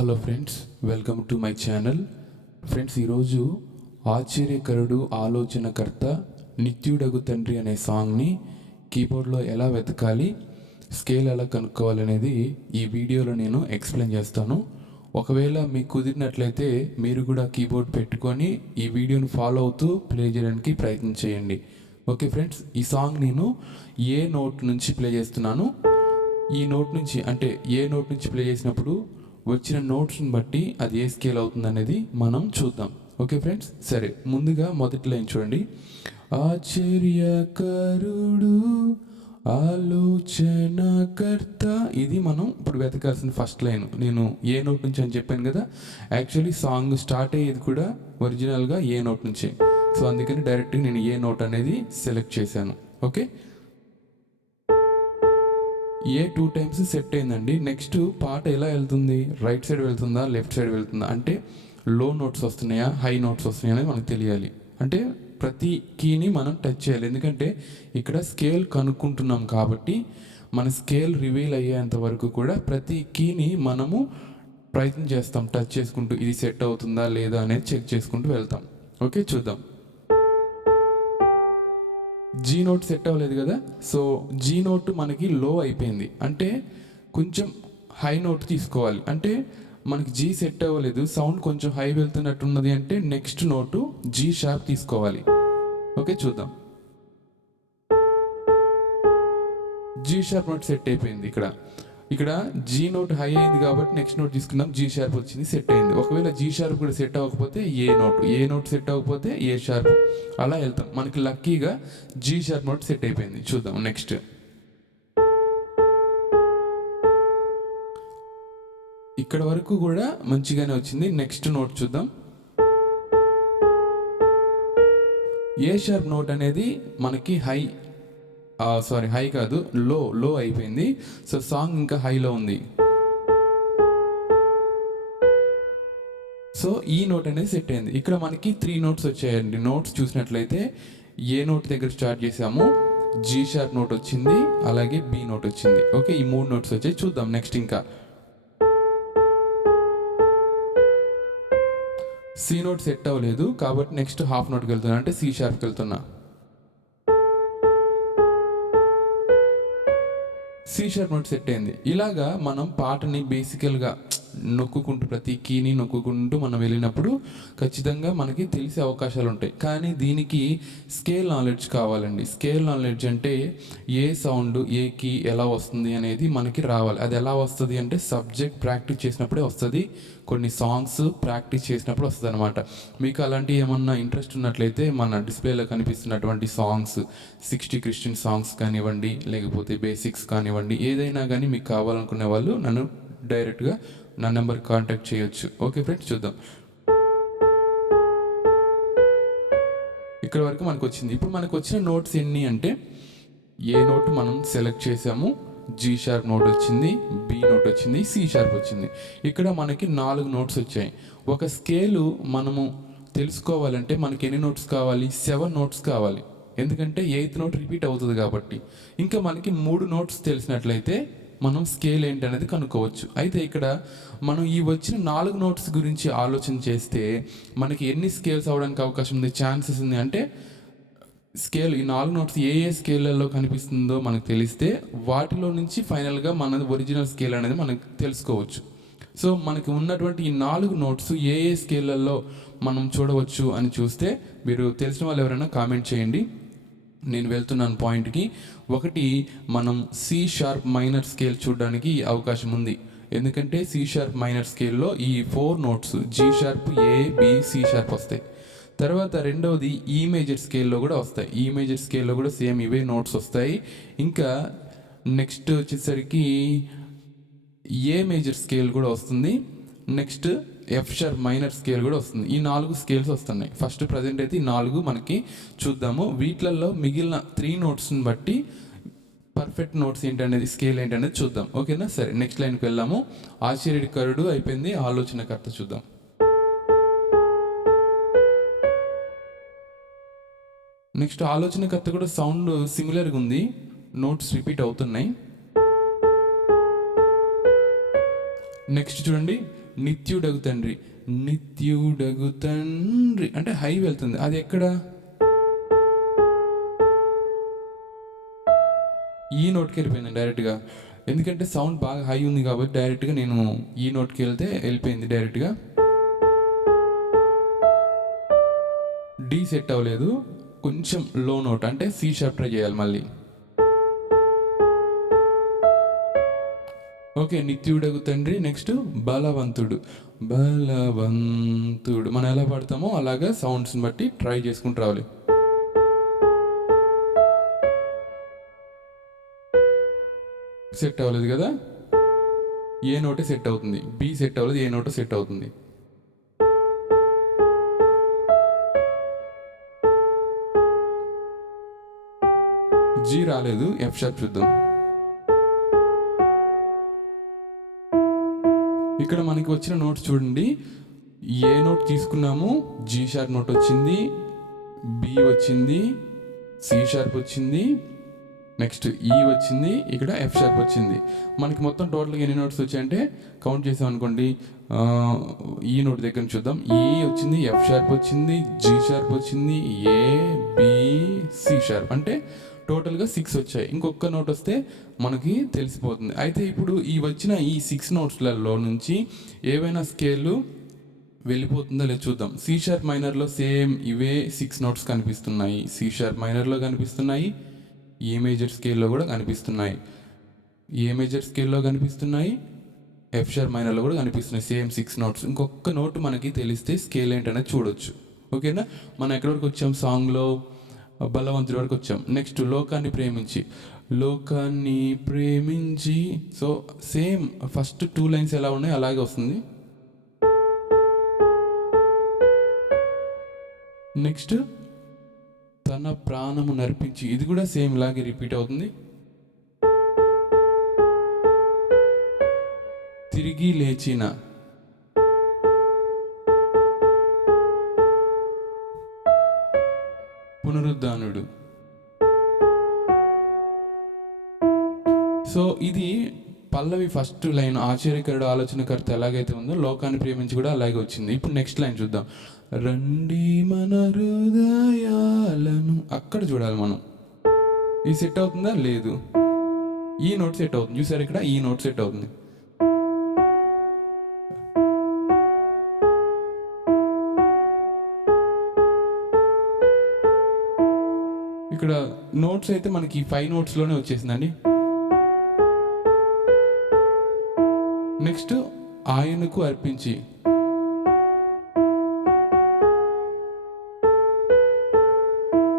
Hello friends, welcome to my channel. Friends, ఈరోజు ఆశ్చర్యకరుడు ఆలోచనకర్త నిత్యుడగు తండ్రి అనే సాంగ్ని కీబోర్డ్లో ఎలా వెతకాలి, స్కేల్ ఎలా కనుక్కోవాలనేది ఈ వీడియోలో నేను ఎక్స్ప్లెయిన్ చేస్తాను. ఒకవేళ మీకు కుదిరినట్లయితే మీరు కూడా కీబోర్డ్ పెట్టుకొని ఈ వీడియోని ఫాలో అవుతూ ప్లే చేయడానికి ప్రయత్నం చేయండి. ఓకే ఫ్రెండ్స్, ఈ సాంగ్ నేను ఏ నోట్ నుంచి ప్లే చేస్తున్నాను. ఈ నోట్ నుంచి అంటే ఏ నోట్ నుంచి ప్లే చేసినప్పుడు వచ్చిన నోట్స్ని బట్టి అది ఏ స్కేల్ అవుతుంది అనేది మనం చూద్దాం. ఓకే ఫ్రెండ్స్, సరే ముందుగా మొదటి లైన్ చూడండి. ఆశ్చర్యకరుడు ఆలోచనకర్త, ఇది మనం ఇప్పుడు వెతకాల్సిన ఫస్ట్ లైన్. నేను ఏ నోట్ నుంచి అని చెప్పాను కదా, యాక్చువల్లీ సాంగ్ స్టార్ట్ అయ్యేది కూడా ఒరిజినల్గా ఏ నోట్ నుంచే. సో అందుకని డైరెక్ట్గా నేను ఏ నోట్ అనేది సెలెక్ట్ చేశాను. ఓకే, ఏ 2 టైమ్స్ సెట్ అయిందండి. నెక్స్ట్ పాట ఎలా వెళ్తుంది, రైట్ సైడ్ వెళ్తుందా లెఫ్ట్ సైడ్ వెళ్తుందా, అంటే లో నోట్స్ వస్తున్నాయా హై నోట్స్ వస్తున్నాయా అనేది మనకు తెలియాలి. అంటే ప్రతి కీని మనం టచ్ చేయాలి, ఎందుకంటే ఇక్కడ స్కేల్ కనుక్కుంటున్నాం కాబట్టి మన స్కేల్ రివీల్ అయ్యేంత వరకు కూడా ప్రతి కీని మనము ప్రయత్నం చేస్తాం, టచ్ చేసుకుంటూ ఇది సెట్ అవుతుందా లేదా అనేది చెక్ చేసుకుంటూ వెళ్తాం. ఓకే, చూద్దాం. జీ నోట్ సెట్ అవ్వలేదు కదా, సో జీ నోట్ మనకి లో అయిపోయింది, అంటే కొంచెం హై నోట్ తీసుకోవాలి. అంటే మనకి జీ సెట్ అవ్వలేదు, సౌండ్ కొంచెం హై వెళ్తున్నట్టున్నది, అంటే నెక్స్ట్ నోటు జీ షార్ప్ తీసుకోవాలి. ఓకే, చూద్దాం. జీ షార్ప్ నోట్ సెట్ అయిపోయింది. ఇక్కడ జీ నోట్ హై అయింది కాబట్టి నెక్స్ట్ నోట్ తీసుకున్నాం, జీ షార్ప్ వచ్చింది, సెట్ అయింది. ఒకవేళ జీ షార్ప్ కూడా సెట్ అవ్వకపోతే ఏ నోట్ సెట్ అవ్వకపోతే ఏ షార్ప్, అలా వెళ్తాం. మనకి లక్కీగా జీ షార్ప్ నోట్ సెట్ అయిపోయింది. చూద్దాం నెక్స్ట్. ఇక్కడ వరకు కూడా మంచిగానే వచ్చింది. నెక్స్ట్ నోట్ చూద్దాం. ఏ షార్ప్ నోట్ అనేది మనకి హై కాదు, లో అయిపోయింది. సో సాంగ్ ఇంకా హైలో ఉంది. సో ఈ నోట్ అనేది సెట్ అయింది. ఇక్కడ మనకి 3 నోట్స్ వచ్చాయండి. నోట్స్ చూసినట్లయితే ఏ నోట్ దగ్గర స్టార్ట్ చేసాము, జీ షార్ప్ నోట్ వచ్చింది, అలాగే బి నోట్ వచ్చింది. ఓకే, ఈ 3 నోట్స్ వచ్చాయి. చూద్దాం నెక్స్ట్. ఇంకా సి నోట్ సెట్ అవ్వలేదు కాబట్టి నెక్స్ట్ హాఫ్ నోట్కి వెళ్తున్నా, అంటే సి షార్ప్కి వెళ్తున్నా. సి షార్ప్ నోట్ సెట్ అయింది. ఇలాగా మనం పాటని బేసికల్గా నొక్కుంటూ ప్రతి కీని నొక్కుంటూ మనం వెళ్ళినప్పుడు ఖచ్చితంగా మనకి తెలిసే అవకాశాలు ఉంటాయి. కానీ దీనికి స్కేల్ నాలెడ్జ్ కావాలండి. స్కేల్ నాలెడ్జ్ అంటే ఏ సౌండ్ ఏ కీ ఎలా వస్తుంది అనేది మనకి రావాలి. అది ఎలా వస్తుంది అంటే సబ్జెక్ట్ ప్రాక్టీస్ చేసినప్పుడే వస్తుంది, కొన్ని సాంగ్స్ ప్రాక్టీస్ చేసినప్పుడు వస్తుంది అనమాట. మీకు అలాంటి ఏమన్నా ఇంట్రెస్ట్ ఉన్నట్లయితే మన డిస్ప్లేలో కనిపిస్తున్నటువంటి సాంగ్స్, 60 క్రిస్టియన్ సాంగ్స్ కానివ్వండి, లేకపోతే బేసిక్స్ కానివ్వండి, ఏదైనా కానీ మీకు కావాలనుకునే వాళ్ళు నన్ను డైరెక్ట్గా నా నెంబర్కి కాంటాక్ట్ చేయొచ్చు. ఓకే ఫ్రెండ్స్, చూద్దాం. ఇక్కడ వరకు మనకు వచ్చింది. ఇప్పుడు మనకు వచ్చిన నోట్స్ ఎన్ని అంటే, ఏ నోట్ మనం సెలెక్ట్ చేసాము, జీ షార్ప్ నోట్ వచ్చింది, బి నోట్ వచ్చింది, సి షార్ప్ వచ్చింది. ఇక్కడ మనకి 4 నోట్స్ వచ్చాయి. ఒక స్కేలు మనము తెలుసుకోవాలంటే మనకి ఎన్ని నోట్స్ కావాలి, 7 నోట్స్ కావాలి, ఎందుకంటే 8th నోట్ రిపీట్ అవుతుంది కాబట్టి. ఇంకా మనకి 3 నోట్స్ తెలిసినట్లయితే మనం స్కేల్ ఏంటనేది కనుక్కోవచ్చు. అయితే ఇక్కడ మనం ఈ వచ్చిన 4 నోట్స్ గురించి ఆలోచన చేస్తే మనకి ఎన్ని స్కేల్స్ అవడానికి అవకాశం ఉంది, ఛాన్సెస్ ఉంది అంటే, స్కేల్ ఈ 4 నోట్స్ ఏ స్కేళ్ళల్లో కనిపిస్తుందో మనకు తెలిస్తే వాటిలో నుంచి ఫైనల్గా మన ఒరిజినల్ స్కేల్ అనేది మనకు తెలుసుకోవచ్చు. సో మనకి ఉన్నటువంటి ఈ 4 నోట్స్ ఏ స్కేళ్ళల్లో మనం చూడవచ్చు అని చూస్తే, మీరు తెలిసిన వాళ్ళు ఎవరైనా కామెంట్ చేయండి. నేను వెళ్తున్నాను పాయింట్కి. ఒకటి, మనం సి షార్ప్ మైనర్ స్కేల్ చూడడానికి అవకాశం ఉంది, ఎందుకంటే సి షార్ప్ మైనర్ స్కేల్లో ఈ 4 నోట్స్ జీ షార్ప్, ఏ, బి, సి షార్ప్ వస్తాయి. తర్వాత రెండవది ఈ మేజర్ స్కేల్లో కూడా వస్తాయి. ఈ మేజర్ స్కేల్లో కూడా సేమ్ ఇవే నోట్స్ వస్తాయి. ఇంకా నెక్స్ట్ వచ్చేసరికి ఏ మేజర్ స్కేల్ కూడా వస్తుంది. Next F sharp minor scale కూడా వస్తుంది. ఈ 4 స్కేల్స్ వస్తున్నాయి. ఫస్ట్ ప్రజెంట్ అయితే ఈ 4 మనకి చూద్దాము. వీటిలలో మిగిలిన 3 నోట్స్ని బట్టి పర్ఫెక్ట్ నోట్స్ ఏంటనేది, స్కేల్ ఏంటనేది చూద్దాం. ఓకేనా, సరే నెక్స్ట్ లైన్కి వెళ్ళాము. ఆశ్చర్యకరుడు అయిపోయింది, ఆలోచనకర్త చూద్దాం. నెక్స్ట్ ఆలోచనకర్త కూడా సౌండ్ సిమిలర్గా ఉంది, నోట్స్ రిపీట్ అవుతున్నాయి. నెక్స్ట్ చూడండి, నిత్యుడగు తండ్రి, నిత్యుడగు తండ్రి అంటే హై వెళ్తుంది. అది ఎక్కడ? ఈ నోట్కి వెళ్ళిపోయింది డైరెక్ట్గా. ఎందుకంటే సౌండ్ బాగా హై ఉంది కాబట్టి డైరెక్ట్గా నేను ఈ నోట్కి వెళ్తే వెళ్ళిపోయింది డైరెక్ట్గా. డి సెట్ అవ్వలేదు, కొంచెం లో నోట్ అంటే సి షార్ప్ ట్రై చేయాలి మళ్ళీ. ఓకే, నిత్యుడగు తండ్రి. నెక్స్ట్ బలవంతుడు, బలవంతుడు. మనం ఎలా పాడతామో అలాగా సౌండ్స్ని బట్టి ట్రై చేసుకుంటూ రావాలి. సెట్ అవ్వలేదు కదా, ఏ నోటే సెట్ అవుతుంది. బి సెట్ అవ్వలేదు, ఏ నోటే సెట్ అవుతుంది. జీ రాలేదు, ఎఫ్ షార్ప్ చూద్దాం. ఇక్కడ మనకి వచ్చిన నోట్స్ చూడండి. ఏ నోట్ తీసుకున్నాము, జీ షార్ప్ నోట్ వచ్చింది, బి వచ్చింది, సి షార్ప్ వచ్చింది, నెక్స్ట్ ఈ వచ్చింది, ఇక్కడ ఎఫ్ షార్ప్ వచ్చింది. మనకి మొత్తం టోటల్గా ఎన్ని నోట్స్ వచ్చాయంటే కౌంట్ చేసాం అనుకోండి. ఈ నోట్ దగ్గర నుంచి చూద్దాం. ఈ వచ్చింది, ఎఫ్ షార్ప్ వచ్చింది, జీ షార్ప్ వచ్చింది, ఏ, బి, సి షార్ప్, అంటే టోటల్గా 6 వచ్చాయి. ఇంకొక నోట్ వస్తే మనకి తెలిసిపోతుంది. అయితే ఇప్పుడు ఈ వచ్చిన ఈ 6 నోట్స్లలో నుంచి ఏవైనా స్కేల్ వెళ్ళిపోతుందో లేదో చూద్దాం. సి షార్ప్ మైనర్లో సేమ్ ఇవే 6 నోట్స్ కనిపిస్తున్నాయి. సి షార్ప్ మైనర్లో కనిపిస్తున్నాయి, ఏ మేజర్ స్కేల్లో కూడా కనిపిస్తున్నాయి, ఏ మేజర్ స్కేల్లో కనిపిస్తున్నాయి, ఎఫ్ షార్ప్ మైనర్లో కూడా కనిపిస్తున్నాయి. Same 6 notes. ఇంకొక నోట్ మనకి తెలిస్తే స్కేల్ ఏంటనేది చూడొచ్చు. ఓకేనా, మనం ఎక్కడి వరకు వచ్చాం? సాంగ్లో బలవంతుడి వరకు వచ్చాం. నెక్స్ట్ లోకాన్ని ప్రేమించి, లోకాన్ని ప్రేమించి. సో సేమ్ ఫస్ట్ 2 లైన్స్ ఎలా ఉన్నాయి అలాగే వస్తుంది. నెక్స్ట్ తన ప్రాణము నర్పించి, ఇది కూడా సేమ్ ఇలాగే రిపీట్ అవుతుంది. తిరిగి లేచిన, పునరుద్ధానుడు. సో ఇది పల్లవి ఫస్ట్ లైన్ ఆశ్చర్యకరుడు ఆలోచనకర్త ఎలాగైతే ఉందో లోకాన్ని ప్రేమించి కూడా అలాగే వచ్చింది. ఇప్పుడు నెక్స్ట్ లైన్ చూద్దాం. రండి మన హృదయాలను, అక్కడ చూడాలి మనం. ఈ సెట్ అవుతుందా? లేదు. ఈ నోట్ సెట్ అవుతుంది. చూసారు ఇక్కడ ఈ నోట్ సెట్ అవుతుంది. ఇక్కడ నోట్స్ అయితే మనకి 5 నోట్స్లోనే వచ్చేసిందండి. నెక్స్ట్ ఆయనకు అర్పించి,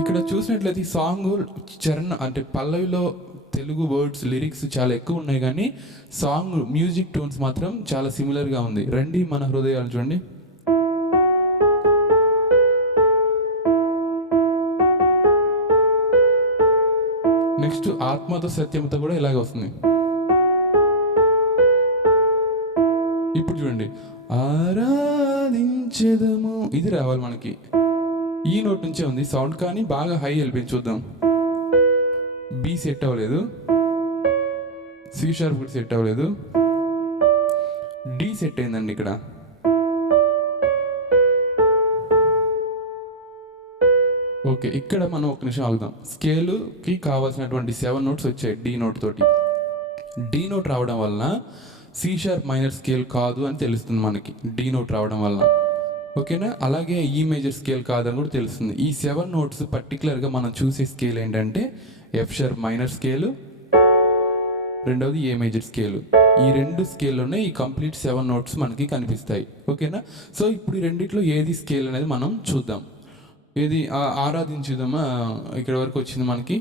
ఇక్కడ చూసినట్లయితే ఈ సాంగ్ చరణ్ అంటే పల్లవిలో తెలుగు వర్డ్స్ లిరిక్స్ చాలా ఎక్కువ ఉన్నాయి, కానీ సాంగ్ మ్యూజిక్ టోన్స్ మాత్రం చాలా సిమిలర్గా ఉంది. రండి మన హృదయాలు చూడండి. నెక్స్ట్ ఆత్మతో సత్యంతో కూడా ఇలాగే వస్తుంది. ఇప్పుడు చూడండి, ఆరాధించెదము, ఇది రావాలి మనకి. ఈ నోట్ నుంచే ఉంది సౌండ్, కానీ బాగా హై వెళ్ళిపోయింది. చూద్దాం. బి సెట్ అవ్వలేదు, సి షార్ప్ కూడా సెట్ అవ్వలేదు, డి సెట్ అయిందండి ఇక్కడ. ఓకే, ఇక్కడ మనం ఒక నిమిషం ఆగుదాం. స్కేలుకి కావాల్సినటువంటి 7 నోట్స్ వచ్చాయి డి నోట్ తోటి. డి నోట్ రావడం వలన సి షార్ప్ మైనర్ స్కేల్ కాదు అని తెలుస్తుంది మనకి, డి నోట్ రావడం వలన. ఓకేనా, అలాగే ఈ మేజర్ స్కేల్ కాదని కూడా తెలుస్తుంది. ఈ 7 నోట్స్ పర్టికులర్గా మనం చూసే స్కేల్ ఏంటంటే ఎఫ్ షార్ప్ మైనర్ స్కేలు, రెండవది ఏ మేజర్ స్కేలు. ఈ 2 స్కేల్లోనే ఈ కంప్లీట్ 7 నోట్స్ మనకి కనిపిస్తాయి. ఓకేనా, సో ఇప్పుడు ఈ రెండిట్లో ఏది స్కేల్ అనేది మనం చూద్దాం. ఏది ఆరాధించుదామా, ఇక్కడ వరకు వచ్చింది మనకి.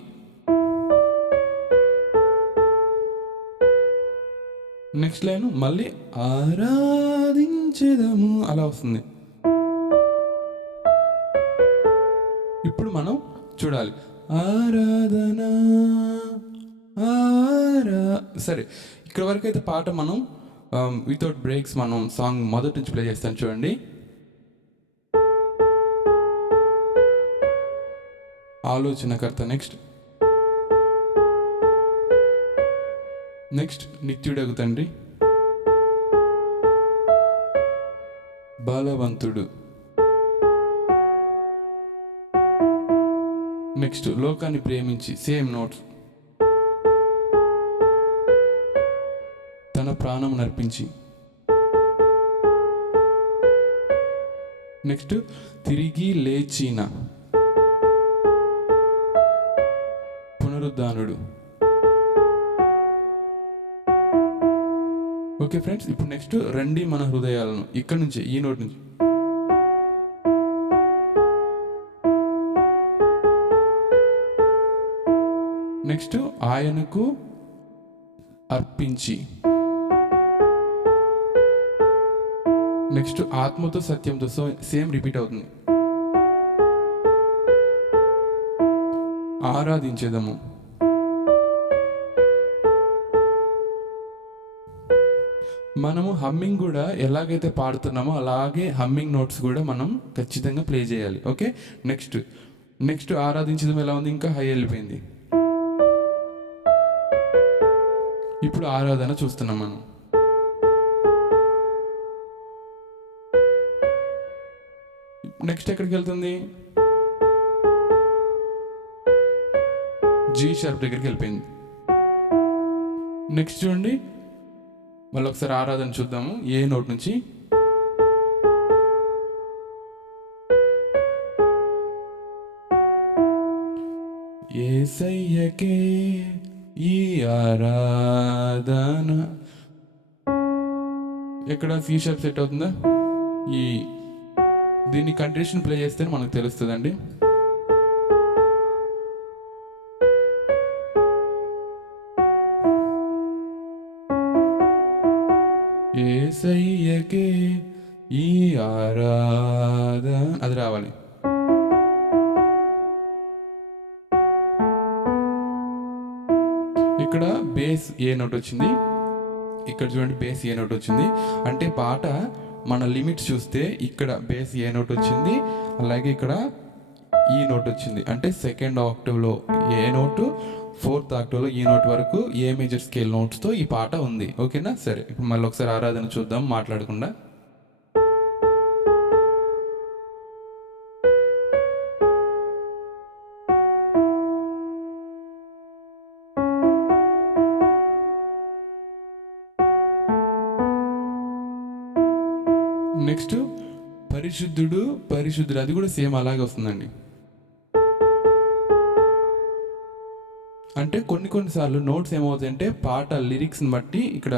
నెక్స్ట్ లైన్ మళ్ళీ ఆరాధించేదాము అలా వస్తుంది. ఇప్పుడు మనం చూడాలి ఆరాధన సరే, ఇక్కడ వరకు అయితే పాట మనం వితౌట్ బ్రేక్స్ మనం సాంగ్ మొదటి నుంచి ప్లే చేస్తాను చూడండి. ఆలోచనకర్త, నెక్స్ట్ నిత్యుడగు తండ్రి, బలవంతుడు. నెక్స్ట్ లోకాన్ని ప్రేమించి, సేమ్ నోట్స్. తన ప్రాణం నర్పించి. నెక్స్ట్ తిరిగి లేచిన, పునరుద్ధానుడు. ఓకే ఫ్రెండ్స్, ఇప్పుడు నెక్స్ట్ రండి మన హృదయాలను, ఇక్కడ నుంచి, ఈ నోట్ నుంచి. నెక్స్ట్ ఆయనకు అర్పించి. నెక్స్ట్ ఆత్మతో సత్యంతో, సేమ్ రిపీట్ అవుతుంది. ఆరాధించేదము. మనము హమ్మింగ్ కూడా ఎలాగైతే పాడుతున్నామో అలాగే హమ్మింగ్ నోట్స్ కూడా మనం ఖచ్చితంగా ప్లే చేయాలి. ఓకే, నెక్స్ట్ ఆరాధించడం ఎలా ఉంది, ఇంకా హై వెళ్ళిపోయింది. ఇప్పుడు ఆరాధన చూస్తున్నాం మనం. నెక్స్ట్ ఎక్కడికి వెళ్తుంది, జీ షార్ప్ దగ్గరికి వెళ్ళిపోయింది. నెక్స్ట్ చూడండి, మళ్ళీ ఒకసారి ఆరాధన చూద్దాము. ఏ నోట్ నుంచి, యేసయ్యకే ఈ ఆరాధన. ఎక్కడ సి షార్ప్ సెట్ అవుతుందా, దీన్ని కంటిన్యూషన్ ప్లే చేస్తే మనకు తెలుస్తుందండి. యేసయ్యకే ఈ ఆరాధన, అది రావాలి. ఇక్కడ బేస్ ఏ నోట్ వచ్చింది, ఇక్కడ చూడండి బేస్ ఏ నోట్ వచ్చింది. అంటే పాట మన లిమిట్స్ చూస్తే ఇక్కడ బేస్ ఏ నోట్ వచ్చింది, అలాగే ఇక్కడ ఈ నోట్ వచ్చింది. అంటే సెకండ్ ఆక్టేవ్లో ఏ నోటు, ఫోర్త్ ఆక్టేవ్లో ఈ నోట్ వరకు ఏ మేజర్ స్కేల్ నోట్స్తో ఈ పాట ఉంది. ఓకేనా, సరే ఇప్పుడు మళ్ళీ ఒకసారి ఆరాధన చూద్దాం మాట్లాడకుండా. నెక్స్ట్ పరిశుద్ధుడు, అది కూడా సేమ్ అలాగే వస్తుందండి. అంటే కొన్నిసార్లు నోట్స్ ఏమవుతాయంటే పాట లిరిక్స్ని బట్టి ఇక్కడ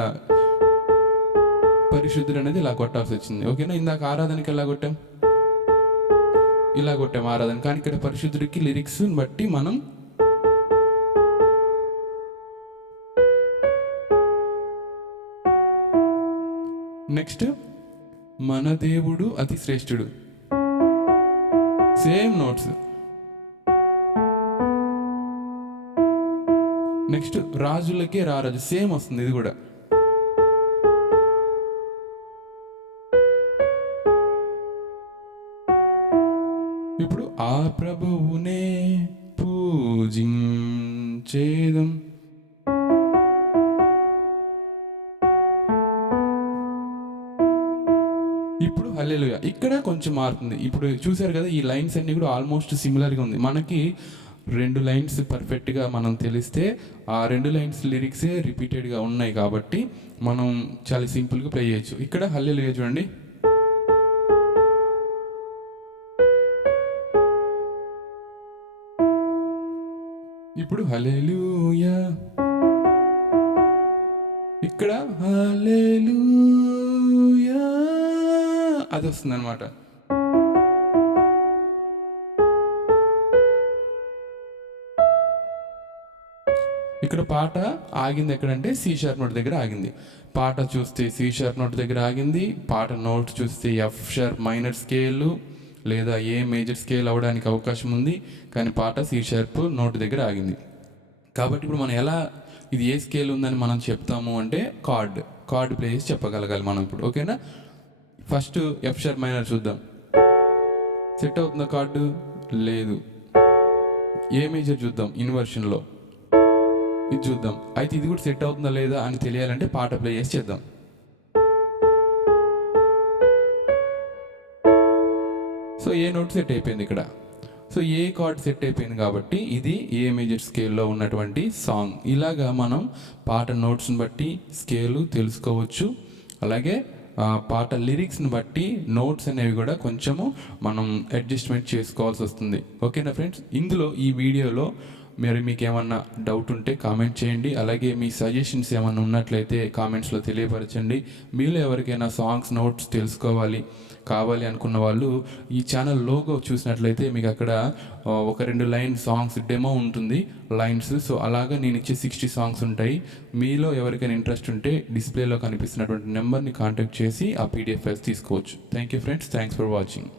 పరిశుద్ధుడు అనేది ఇలా కొట్టాల్సి వచ్చింది. ఓకేనా, ఇందాక ఆరాధనకి ఎలా కొట్టాం, ఇలా కొట్టాం ఆరాధన. కానీ ఇక్కడ పరిశుద్ధుడికి లిరిక్స్ని బట్టి మనం నెక్స్ట్ మన దేవుడు అతి శ్రేష్ఠుడు, సేమ్ నోట్స్. నెక్స్ట్ రాజులకే రారాజు, సేమ్ వస్తుంది ఇది కూడా. ఇప్పుడు ఆ ప్రభువునే పూజించేదం. ఇప్పుడు హల్లెలూయా, ఇక్కడ కొంచెం మారుతుంది. ఇప్పుడు చూసారు కదా, ఈ లైన్స్ అన్ని కూడా ఆల్మోస్ట్ సిమిలర్గా ఉంది. మనకి 2 లైన్స్ పర్ఫెక్ట్గా మనం తెలిస్తే ఆ 2 లైన్స్ లిరిక్సే రిపీటెడ్గా ఉన్నాయి కాబట్టి మనం చాలా సింపుల్గా ప్లే చేయొచ్చు. ఇక్కడ హల్లెలూయా చూడండి, ఇప్పుడు హల్లెలూయా, ఇక్కడ హల్లెలూయా అది వస్తుంది అనమాట. ఇక్కడ పాట ఆగింది ఎక్కడంటే సి షార్ప్ నోట్ దగ్గర ఆగింది. పాట చూస్తే సి షార్ప్ నోట్ దగ్గర ఆగింది, పాట నోట్ చూస్తే ఎఫ్ షార్ప్ మైనర్ స్కేల్ లేదా ఏ మేజర్ స్కేల్ అవ్వడానికి అవకాశం ఉంది, కానీ పాట సి షార్ప్ నోట్ దగ్గర ఆగింది. కాబట్టి ఇప్పుడు మనం ఎలా ఇది ఏ స్కేల్ ఉందని మనం చెప్తాము అంటే కార్డ్ ప్లే చేసి చెప్పగలగాలి మనం ఇప్పుడు. ఓకేనా, ఫస్ట్ ఎఫ్ షార్ప్ మైనర్ చూద్దాం. సెట్ అవుతుందా కార్డు, లేదు. ఏ మేజర్ చూద్దాం ఇన్వర్షన్లో, ఇది చూద్దాం. అయితే ఇది కూడా సెట్ అవుతుందా లేదా అని తెలియాలంటే పాట ప్లే చేసి చేద్దాం. సో ఏ నోట్ సెట్ అయిపోయింది ఇక్కడ. సో ఏ కార్డ్ సెట్ అయిపోయింది కాబట్టి ఇది ఏ మేజర్ స్కేల్లో ఉన్నటువంటి సాంగ్. ఇలాగా మనం పాట నోట్స్ని బట్టి స్కేలు తెలుసుకోవచ్చు. అలాగే పాట లిరిక్స్ని బట్టి నోట్స్ అనేవి కూడా కొంచెము మనం అడ్జస్ట్మెంట్ చేసుకోవాల్సి వస్తుంది. ఓకేనా ఫ్రెండ్స్? ఇందులో ఈ వీడియోలో మీకు ఏమన్నా డౌట్ ఉంటే కామెంట్ చేయండి. అలాగే మీ సజెషన్స్ ఏమన్నా ఉన్నట్లయితే కామెంట్స్లో తెలియపరచండి. మీలో ఎవరికైనా సాంగ్స్ నోట్స్ కావాలి అనుకున్న వాళ్ళు ఈ ఛానల్ లోగో చూసినట్లయితే మీకు అక్కడ 1-2 లైన్ సాంగ్స్ డెమో ఉంటుంది, లైన్స్. సో అలాగా నేను ఇచ్చే 60 సాంగ్స్ ఉంటాయి. మీలో ఎవరికైనా ఇంట్రెస్ట్ ఉంటే డిస్ప్లేలో కనిపిస్తున్నటువంటి నెంబర్ని కాంటాక్ట్ చేసి ఆ PDF ఫైల్స్ తీసుకోవచ్చు. Thank you friends, thanks for watching.